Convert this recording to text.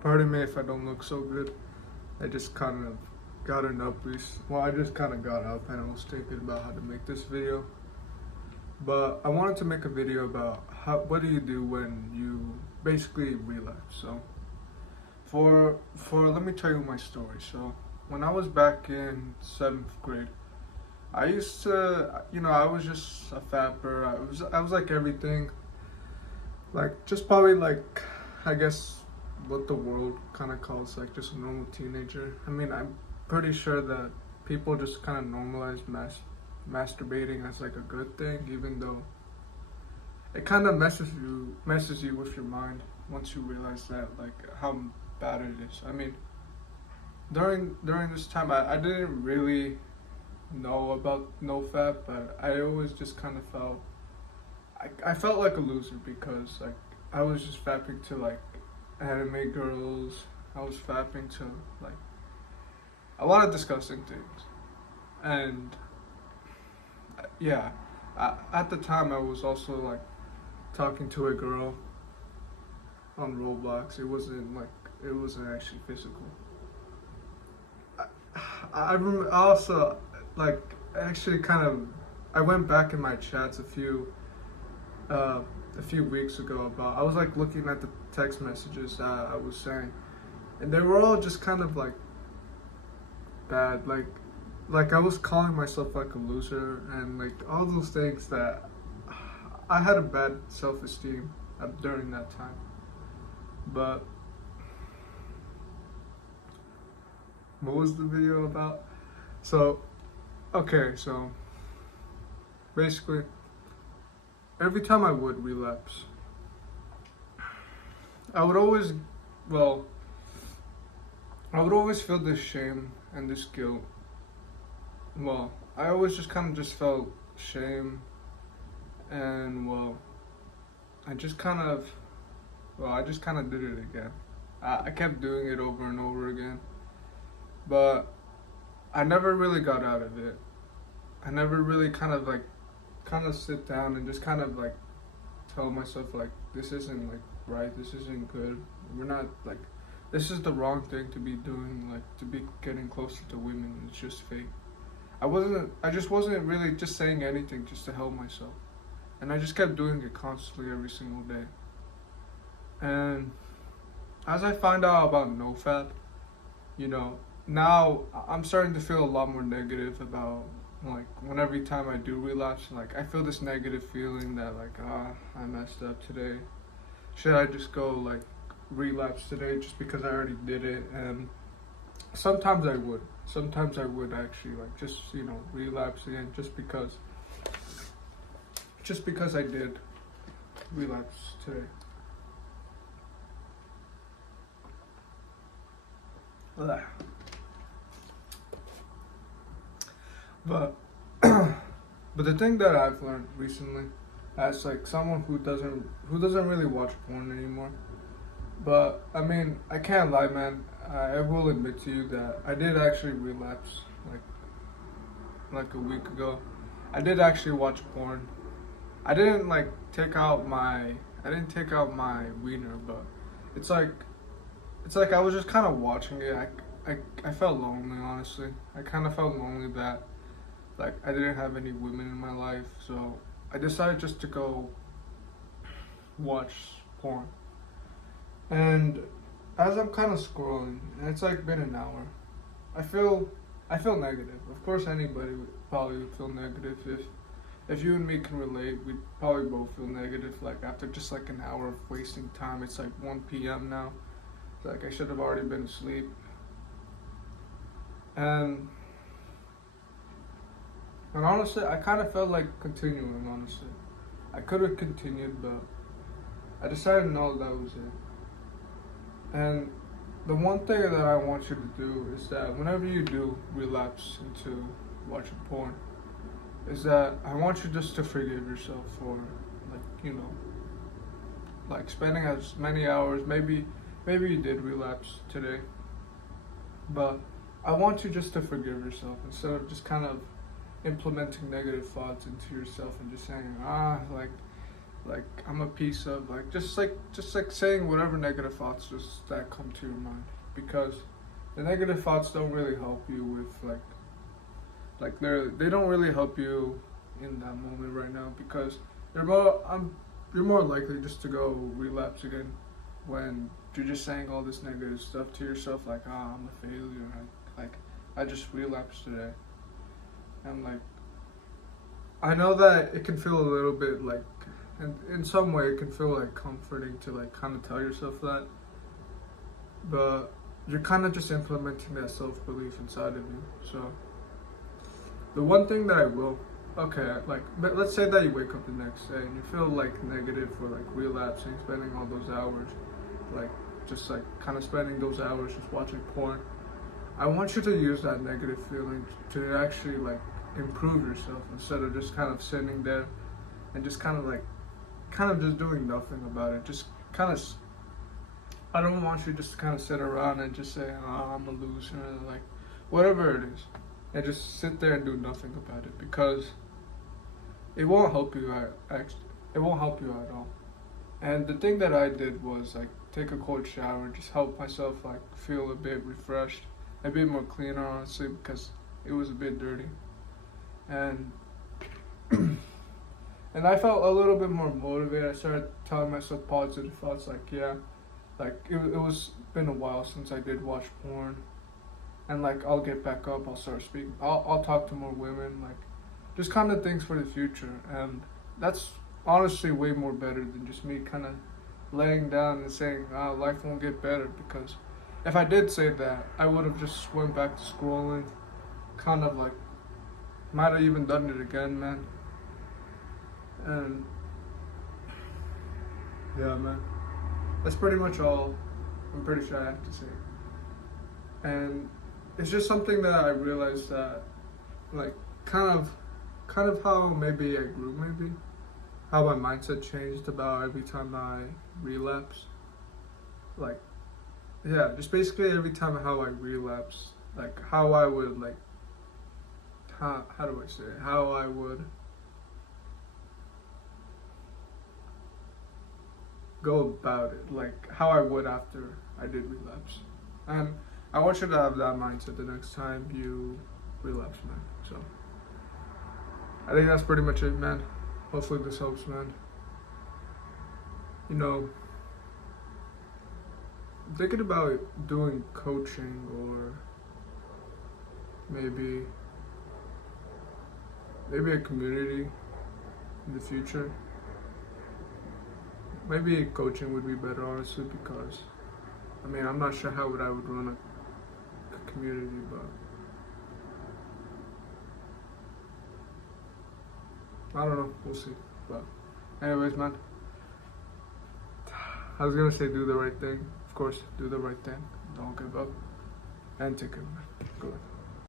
Pardon me if I don't look so good. I just kind of gotten up Well, I just kind of got up and I was thinking about how to make this video. But I wanted to make a video about what do you do when you basically relapse. So let me tell you my story. So when I was back in 7th grade, I used to, I was just a fapper. I was like everything, like just probably like, I guess what the world kind of calls like just a normal teenager. I mean, I'm pretty sure that people just kind of normalize masturbating as like a good thing, even though it kind of messes you with your mind once you realize that, like how bad it is. I mean, during this time, I didn't really know about NoFap, but I always just kind of felt I felt like a loser because like I was just fapping to like anime girls. I was fapping to like a lot of disgusting things, and yeah, at the time I was also like talking to a girl on Roblox. It wasn't actually physical. I remember also like actually kind of I went back in my chats a few weeks ago about I was like looking at the text messages that I was saying, and they were all just kind of like bad, like I was calling myself like a loser and like all those things that I had a bad self-esteem during that time. But what was the video about? So okay, so basically every time I would relapse, I would always, well, I would always feel this shame and this guilt. Well, I always just kind of just felt shame, and I just kind of, I just kind of did it again. I kept doing it over and over again, but I never really got out of it. I never really kind of sit down and just kind of like tell myself like this isn't like right, this isn't good, we're not like, this is the wrong thing to be doing, like to be getting closer to women, it's just fake. I just wasn't really just saying anything just to help myself, and I just kept doing it constantly every single day. And as I find out about NoFap, now I'm starting to feel a lot more negative about like when every time I do relapse, like I feel this negative feeling that like I messed up today. Should I just go like relapse today just because I already did it? And sometimes I would. Sometimes I would actually like just relapse again just because I did relapse today. Ugh. But but the thing that I've learned recently, as like someone who doesn't really watch porn anymore, but I mean I can't lie, man. I will admit to you that I did actually relapse like a week ago. I did actually watch porn. I didn't like I didn't take out my wiener, but it's like I was just kind of watching it. I felt lonely, honestly. I kind of felt lonely that like I didn't have any women in my life, so I decided just to go watch porn. And as I'm kind of scrolling, and it's like been an hour, I feel negative. Of course, anybody probably would feel negative. If you and me can relate, we'd probably both feel negative. Like after just like an hour of wasting time, it's like 1 p.m. now. It's like I should have already been asleep. And honestly, I kind of felt like continuing, honestly. I could have continued, but I decided no, that was it. And the one thing that I want you to do is that whenever you do relapse into watching porn, is that I want you just to forgive yourself for, like, like spending as many hours, maybe you did relapse today, but I want you just to forgive yourself instead of just kind of implementing negative thoughts into yourself and just saying, like like I'm a piece of, like just like saying whatever negative thoughts just that come to your mind, because the negative thoughts don't really help you with they don't really help you in that moment right now, because you're more likely just to go relapse again when you're just saying all this negative stuff to yourself, like, ah, I'm a failure, like I just relapsed today. And like, I know that it can feel a little bit like, and in some way it can feel like comforting to like kind of tell yourself that, but you're kind of just implementing that self-belief inside of you. So the one thing that I will, okay, like, but let's say that you wake up the next day and you feel like negative for like relapsing, spending all those hours, like just like kind of spending those hours just watching porn. I want you to use that negative feeling to actually like improve yourself, instead of just kind of sitting there and just kind of just doing nothing about it. Just kind of, I don't want you just to kind of sit around and just say, oh, I'm a loser, like whatever it is, and just sit there and do nothing about it, because it won't help you out. Actually, it won't help you at all. And the thing that I did was like take a cold shower, just help myself like feel a bit refreshed, a bit more cleaner, honestly, because it was a bit dirty. And and I felt a little bit more motivated. I started telling myself positive thoughts, like, yeah, like it was been a while since I did watch porn, and like I'll get back up, I'll start speaking, I'll talk to more women, like just kind of things for the future. And that's honestly way more better than just me kind of laying down and saying, life won't get better, because if I did say that, I would have just went back to scrolling, kind of like might have even done it again, man. And yeah, man, that's pretty much all I'm pretty sure I have to say. And it's just something that I realized that, like, kind of how maybe I grew, maybe how my mindset changed about every time I relapse. Like, yeah, just basically every time how I relapse, like how I would like, how do I say it? How I would go about it, like how I would after I did relapse. And I want you to have that mindset the next time you relapse, man. So I think that's pretty much it, man. Hopefully this helps, man. You know, I'm thinking about doing coaching, or maybe a community in the future. Maybe coaching would be better, honestly, because I mean, I'm not sure how I would run a community, but I don't know. We'll see. But anyways, man, I was gonna say do the right thing. Of course, do the right thing. Don't give up, and take care, man. Good.